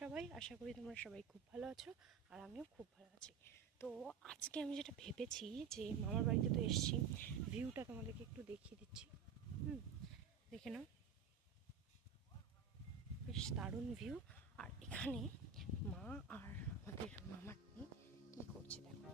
সবাই? আশা করি তোমরা সবাই খুব ভালো আছো, আর আমিও খুব ভালো আছি। তো আজকে আমি যেটা ভেবেছি যে মামার বাড়িতে তো এসেছি, ভিউটা তোমাদেরকে একটু দেখিয়ে দিচ্ছি। দেখে নাও, বেশ দারুণ ভিউ। আর এখানে মা আর আমাদের মামার মেয়ে কী করছে দেখো।